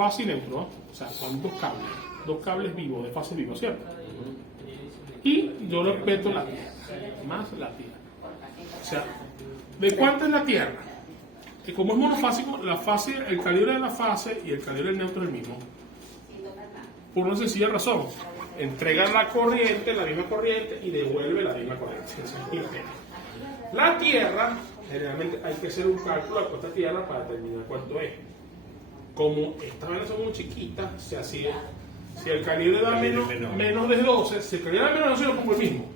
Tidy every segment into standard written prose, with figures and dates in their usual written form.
fase y neutro, ¿no? O sea, son dos cables vivos, de fase vivo, ¿cierto? Y yo le meto la tierra, más la tierra. O sea, ¿de cuánto es la tierra? Que como es monofásico, la fase, el calibre de la fase y el calibre del neutro es el mismo. Por una sencilla razón. Entrega la misma corriente, y devuelve la misma corriente. La tierra, generalmente hay que hacer un cálculo de esta tierra para determinar cuánto es. Como estas vainas son muy chiquitas, se hacía. Si el calibre da menos de 12, si el calibre da menos de 12, lo pongo el mismo.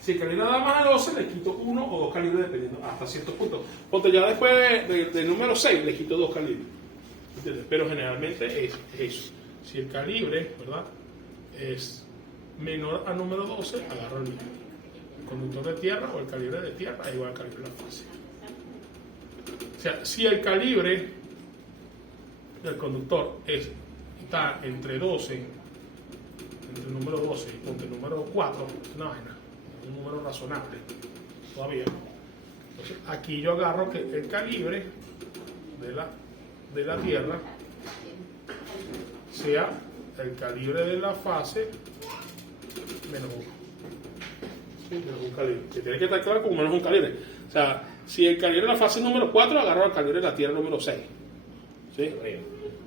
Si el calibre da más de 12, le quito 1 o 2 calibres dependiendo, hasta ciertos puntos. Porque ya después del número 6, le quito 2 calibres. ¿Entiendes? Pero generalmente es eso. Si el calibre, ¿verdad?, es menor al número 12, agarro el mismo. El conductor de tierra o el calibre de tierra es igual al calibre de la fase. O sea, si el calibre del conductor está entre 12, entre el número 12 y el número 4, no, un número razonable todavía. Entonces, aquí yo agarro que el calibre de la tierra sea el calibre de la fase menos 1. Sí, menos un calibre. Se tiene que estar claro como menos un calibre. O sea, si el calibre de la fase es número 4, agarro el calibre de la tierra número 6. ¿Sí?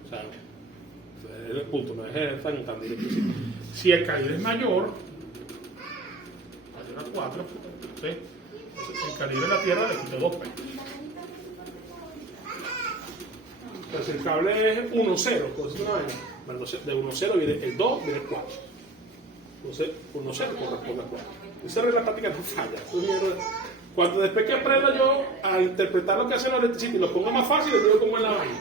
O sea, es el punto, no es tan directo. Si el calibre es mayor a 4, ¿sí?, el calibre de la tierra le quito 2 P. Entonces el cable es 1-0, pues una vaina. Entonces, de 1-0 viene el 2, viene el 4. Entonces, 1-0 corresponde a 4. Esa regla práctica no falla. Cuando después que aprenda yo a interpretar lo que hacen los electricistas y lo pongo más fácil, les digo cómo es la vaina.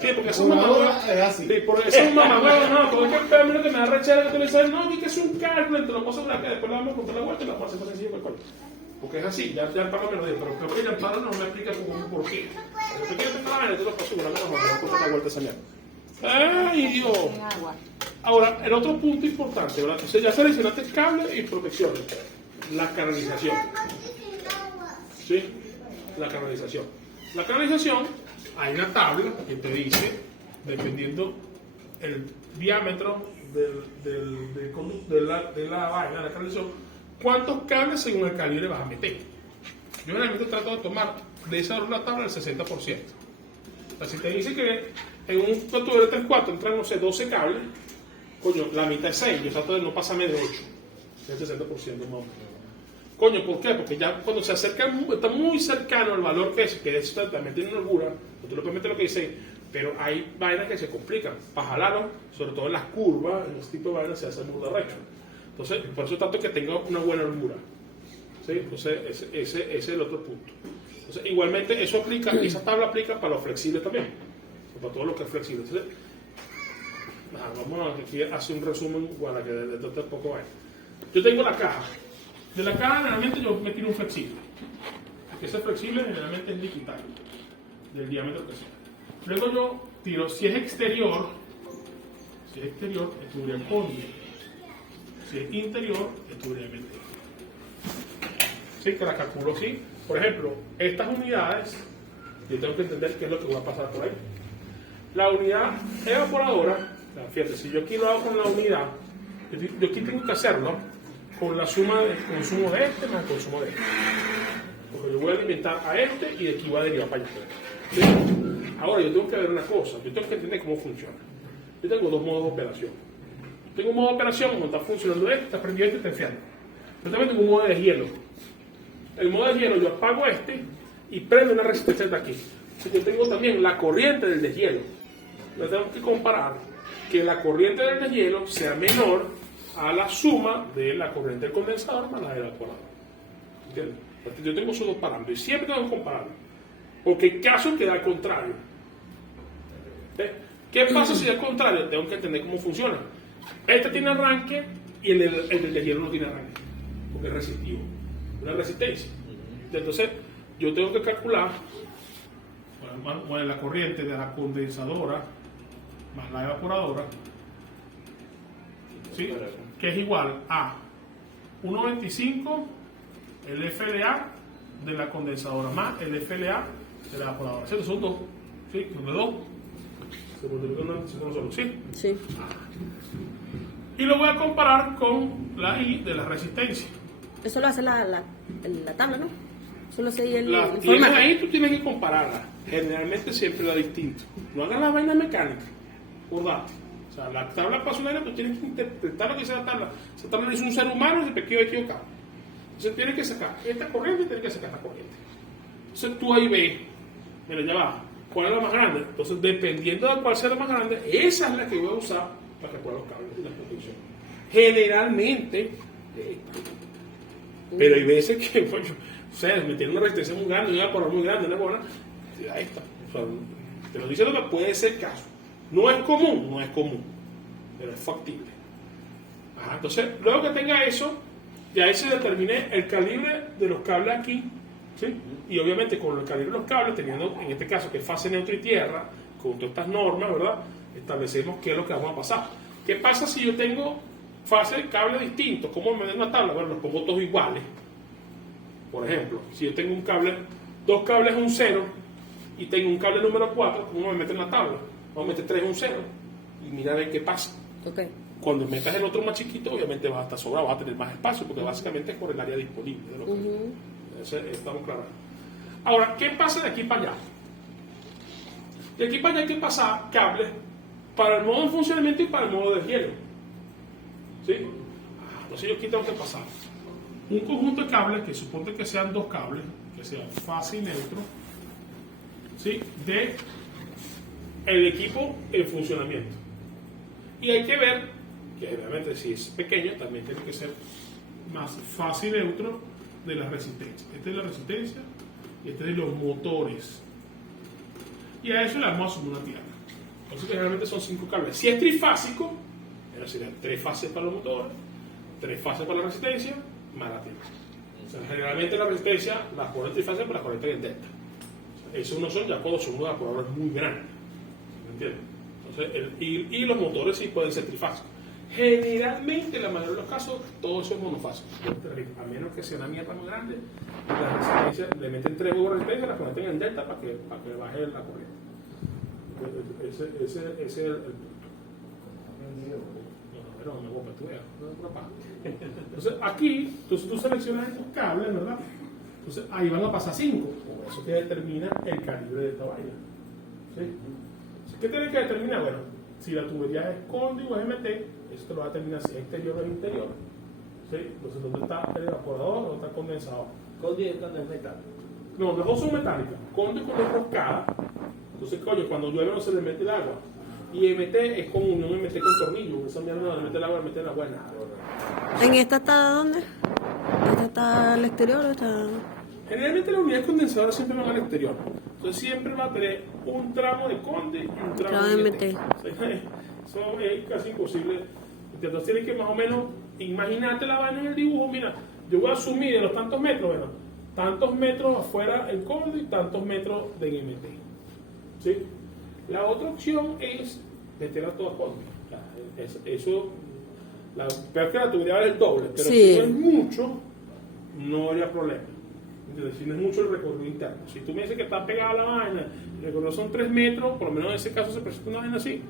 Sí, porque eso es un mamagüevo. Sí, porque eso es un mamagüevo, no, porque es que el que me da rechera que tú le dices, no, ni que es un cálculo entre los cosas que después le vamos a contar la vuelta y la vamos a hacer más sencillo que el porque es así, ya el Pablo me lo dijo, pero creo que el Pablo no me explica por qué. Porque tú quieres la vaina, tú lo paso, seguramente nos vamos a contar la vuelta esa mierda. ¡Ay, Dios! Ahora, el otro punto importante, ¿verdad? Entonces ya seleccionaste el cable y protección. La canalización. ¿Sí? La canalización. La canalización, hay una tabla que te dice, dependiendo el diámetro de la vaina, de la canalización, cuántos cables según el calibre vas a meter. Yo generalmente trato de tomar de esa tabla el 60%. O sea, si te dice que en un tubero 3/4 entran, no sé, 12 cables, coño, la mitad es 6, yo trato de no pasarme de 8. El 60% más o menos. Coño, ¿por qué? Porque ya cuando se acerca, está muy cercano al valor que es también tiene una holgura, tú le puedes meter lo que dice, pero hay vainas que se complican. Para jalarlo, sobre todo en las curvas, en este tipo de vainas se hace muy recto. Entonces, por eso tanto que tenga una buena holgura. ¿Sí? Entonces, ese es el otro punto. Entonces, igualmente, eso aplica, esa tabla aplica para lo flexible también, para todo lo que es flexible. Entonces, vamos a hacer un resumen para que de todo un poco vaya. Yo tengo la caja. De la caja, generalmente yo me tiro un flexible. Ese flexible generalmente es digital, del diámetro que sea. Luego yo tiro, si es exterior, estuviera el fondo. Si es interior, estuviera el medio. Sí, que la calculo así. Por ejemplo, estas unidades, yo tengo que entender qué es lo que va a pasar por ahí. La unidad evaporadora, fíjate, si yo aquí lo hago con la unidad, yo aquí tengo que hacerlo con la suma del consumo de este más el consumo de este. Porque yo voy a alimentar a este y de aquí va a derivar para allá. ¿Sí? Ahora yo tengo que ver una cosa, yo tengo que entender cómo funciona. Yo tengo dos modos de operación. Tengo un modo de operación cuando está funcionando este, está prendido este, está enfriando. Yo también tengo un modo de hielo. El modo de hielo yo apago este y prendo una resistencia de aquí. Yo tengo también la corriente del deshielo. Yo tengo que comparar que la corriente del deshielo sea menor a la suma de la corriente del condensador más la del evaporador. ¿Entiendes? Entonces, yo tengo esos dos parámetros y siempre tengo que compararlo. Porque en caso que da al contrario. ¿Qué pasa si da al contrario? Tengo que entender cómo funciona. Este tiene arranque y el del deshielo no tiene arranque. Porque es resistivo. Una resistencia. Entonces, yo tengo que calcular la corriente de la condensadora más la evaporadora, ¿sí? Que es igual a 1.25 el FLA de la condensadora más el FLA de la evaporadora. ¿Cierto? Son dos. ¿Sí? Son de dos. Se multiplica uno solo, ¿sí? Sí. Y lo voy a comparar con la I de la resistencia. Eso lo hace la tabla, ¿no? Eso lo hace ahí el Tienes formato. ahí, tú tienes que compararla. Generalmente siempre da distinto. No hagas la vaina mecánica, por date. O sea, la tabla pasionera, tú tienes que interpretar lo que dice la tabla. Esa tabla es un ser humano y se pequeño equivocado. Entonces tienes que sacar esta corriente y tienes que sacar esta corriente. Entonces tú ahí ves, mira, ya va, ¿cuál es la más grande? Entonces, dependiendo de cuál sea la más grande, esa es la que voy a usar para calcular los cables y la protección. Generalmente, pero hay veces que, bueno, o sea, me tiene una resistencia muy grande, una por muy grande, una buena, ahí está. O sea, te lo dice lo que puede ser caso. No es común, pero es factible. Ajá, entonces, luego que tenga eso, ya ahí se determine el calibre de los cables aquí, ¿sí? Y obviamente con el calibre de los cables, teniendo en este caso que es fase neutra y tierra, con todas estas normas, ¿verdad? Establecemos qué es lo que vamos a pasar. ¿Qué pasa si yo tengo fase de cable distintos? ¿Cómo me den una tabla? Bueno, los pongo todos iguales. Por ejemplo, si yo tengo un cable, dos cables un 0 y tengo un cable número 4, ¿cómo me meten en la tabla? Vamos a meter 3 un 0 y mira a ver qué pasa. Okay. Cuando metas el otro más chiquito, obviamente vas a estar sobrado, vas a tener más espacio, porque básicamente es por el área disponible de lo que estamos claros. Ahora, ¿qué pasa de aquí para allá? De aquí para allá hay que pasar cables para el modo de funcionamiento y para el modo de hielo. ¿Sí? Entonces yo aquí tengo que pasar un conjunto de cables que supone que sean dos cables, que sean fase y neutro, ¿sí? De el equipo en funcionamiento. Y hay que ver que generalmente si es pequeño también tiene que ser más fase y neutro de la resistencia. Esta es la resistencia y este es de los motores. Y a eso le vamos a sumar una tierra. Entonces generalmente son 5 cables. Si es trifásico, serían 3 fases para los motores, 3 fases para la resistencia, más la tierra. O sea, generalmente la resistencia las ponen trifásico, pero las conectan en delta. O sea, esos no son ya cuando son unos evaporadores muy grandes. ¿Me entiendes? Entonces, y los motores sí pueden ser trifásicos. Generalmente, en la mayoría de los casos, todo eso es monofásico. A menos que sea una mierda muy grande, la resistencia, le meten 3 huevos de resistencia y las conecten en delta para que baje la corriente. Ese es el punto. No, me voy para tu Entonces, aquí, tú seleccionas estos cables, ¿verdad? Entonces, ahí van a pasar 5. Por eso que determina el calibre de esta vaina. ¿Sí? ¿Qué tiene que determinar? Bueno, si la tubería es Condi o MT, eso te lo va a determinar si es exterior o interior. ¿Sí? Entonces, ¿dónde está el evaporador? ¿Dónde está el condensador? Condi es metal. No, las dos son metálicas. Condi con enroscada. Entonces, coño, cuando llueve no se le mete el agua. Y MT es como unión MT con tornillo. Esa mierda no le mete el agua, le mete la buena. ¿En esta está dónde? ¿Esta está al exterior o está...? Generalmente las unidades condensadoras siempre van al exterior. Entonces siempre va a tener un tramo de Conde y un tramo de MT. Eso es casi imposible. Entonces tienes que más o menos imaginarte la vaina en el dibujo. Mira, yo voy a asumir de los tantos metros, bueno, tantos metros afuera en Conde y tantos metros de MT. ¿Sí? La otra opción es meter a toda Conde. Eso, peor que la tubería vale el doble, pero sí. Si no es mucho, no habría problema. Entonces, si no es mucho el recorrido interno. Si tú me dices que está pegada a la vaina, el recorrido son 3 metros, por lo menos en ese caso se presenta una vaina así,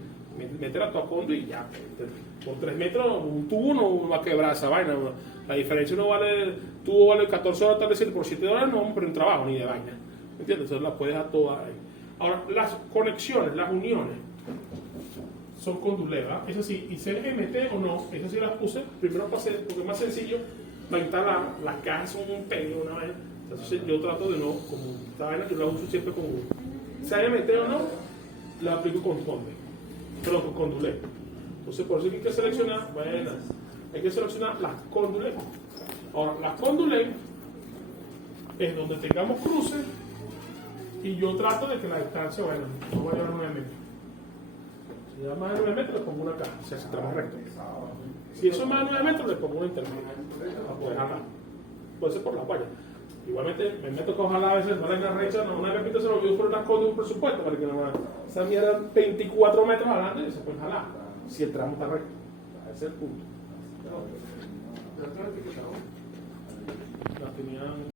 métela a tu fondo y ya. Por 3 metros, un tubo no va a quebrar esa vaina. La diferencia no vale, el tubo vale 14 horas, tal vez por $7, no vamos a un trabajo ni de vaina. ¿Entiendes? Entonces las puedes a todas ahí. Ahora, las conexiones, las uniones, son con Duleva. Es así, y sea MT o no, esas sí las puse. Primero pasé, porque es más sencillo para instalar. Las cajas son un pedo, una vaina. Entonces yo trato de no, como esta vaina yo la uso siempre como sea MT o no, la aplico con Conde, pero con Duleva. Entonces por eso hay que seleccionar, bueno, hay que seleccionar las con Duleva. Ahora, las con Duleva es donde tengamos cruces y yo trato de que la distancia, bueno, no vaya a 9 metros. Si ya más de 9 metros le pongo una caja, o sea, si estamos rectos. Si eso es más de 9 metros le pongo una intermedia para poder jalar. Puede ser por la valla. Igualmente me meto con jalar a veces, no la recha, no, una repito se lo olvidó por una con un presupuesto, para que no esa mierda 24 metros adelante y se puede jalar. Si el tramo está recto. Ese es el punto. La tenían